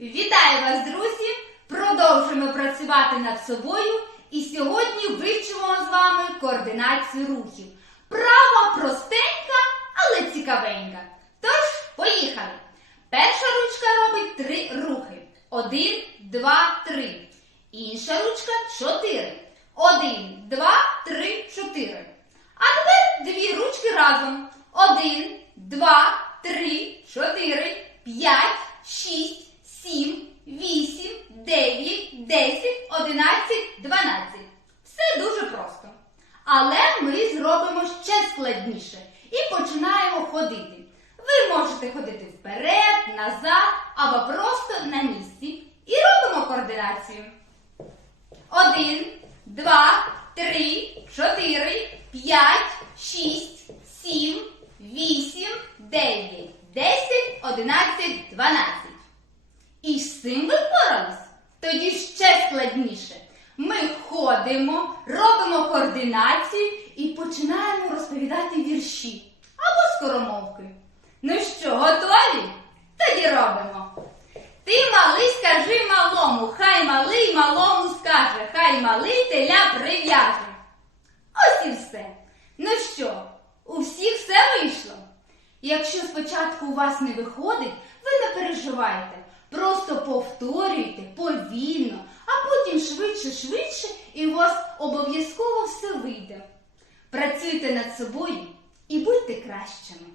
Вітаю вас, друзі! Продовжуємо працювати над собою і сьогодні вивчимо з вами координацію рухів. Права простенька, але цікавенька. Тож, поїхали! Перша ручка робить три рухи. Один, два, три. Інша ручка чотири. Один, два, три, чотири. А тепер дві ручки разом. Один, два, три, чотири, п'ять, шість, 9, 10, 11, 12. Все дуже просто. Але ми зробимо ще складніше і починаємо ходити. Ви можете ходити вперед, назад або просто на місці. І робимо координацію. 1, 2, 3, 4, 5, 6, 7, 8, 9, 10, 11, 12. І з цим ви впорались. Тоді ще складніше. Ми ходимо, робимо координацію і починаємо розповідати вірші або скоромовки. Ну що, готові? Тоді робимо. Ти малий, скажи малому, хай малий малому скаже, хай малий теля прив'яже. Ось і все. Ну що, у всіх все вийшло? Якщо спочатку у вас не виходить, ви не переживайте. Просто повторюйте повільно, а потім швидше-швидше, і у вас обов'язково все вийде. Працюйте над собою і будьте кращими.